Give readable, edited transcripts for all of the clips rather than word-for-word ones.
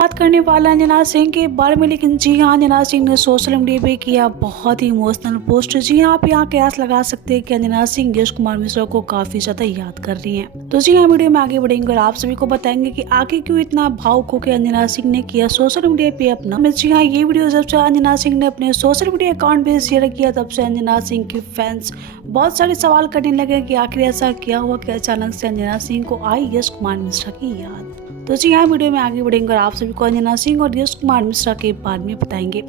बात करने वाला अंजना सिंह के बारे में। लेकिन जी हाँ, अंजना सिंह ने सोशल मीडिया पे किया बहुत ही इमोशनल पोस्ट। जी हाँ, आप यहाँ कयास लगा सकते हैं कि अंजना सिंह यश कुमार मिश्रा को काफी ज्यादा याद कर रही हैं। तो जी हाँ, वीडियो में आगे बढ़ेंगे और आप सभी को बताएंगे कि आगे क्यों इतना भावुक होकर अंजना सिंह ने किया सोशल मीडिया पे अपना। जी हाँ, ये वीडियो जब से अंजना सिंह ने अपने सोशल मीडिया अकाउंट पे शेयर किया तब से अंजना सिंह के फैंस बहुत सारे सवाल करने लगे कि आखिर ऐसा क्या हुआ कि अचानक से अंजना सिंह को आई यश कुमार मिश्रा की याद। तो जी हाँ, वीडियो में आगे बढ़ेंगे और आप सभी को अंजना सिंह और यश कुमार मिश्रा के बारे में बताएंगे।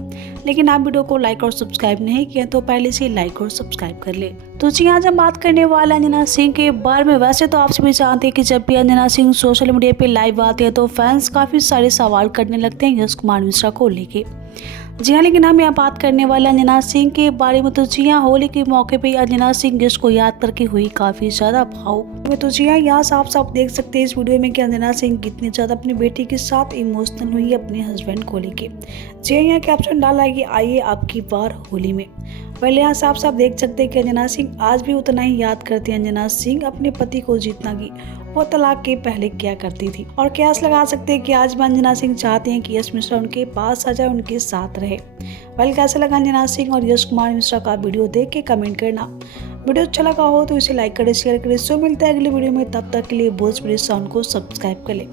लेकिन आप वीडियो को लाइक और सब्सक्राइब नहीं किया तो पहले से लाइक और सब्सक्राइब कर ले। तो जी हाँ, जब बात करने वाले अंजना सिंह के बारे में, वैसे तो आप सभी जानते हैं कि जब भी अंजना सिंह सोशल मीडिया पे लाइव आते हैं तो फैंस काफी सारे सवाल करने लगते हैं यश कुमार मिश्रा को लेके। जी हाँ, लेकिन हम यहाँ बात करने वाले अंजना सिंह के बारे में। तो जी हाँ, होली के मौके पे अंजना सिंह यश को याद करके हुई काफी ज्यादा भावुक। तो जी हाँ, यहाँ साफ साफ देख सकते हैं इस वीडियो में कि अंजना सिंह कितनी ज्यादा अपनी बेटी के साथ इमोशनल हुई अपने हस्बैंड को लेके। जी हाँ, यहाँ कैप्शन डाला है कि आइए आपकी बार होली में। पहले यहाँ साफ साफ देख सकते हैं कि अंजना सिंह आज भी उतना ही याद करती है अंजना सिंह अपने पति को जितना की वो तलाक के पहले किया करती थी। और कयास लगा सकते हैं कि आज भी अंजना सिंह चाहते हैं कि यश मिश्रा उनके पास आ जाए, उनके साथ रहे। वेल, कैसा लगा अंजना सिंह और यश कुमार मिश्रा का वीडियो देख के कमेंट करना। वीडियो अच्छा लगा हो तो इसे लाइक करें, शेयर करें। सो मिलता है अगले वीडियो में, तब तक के लिए भोजपुरी साउंड को सब्सक्राइब कर लें।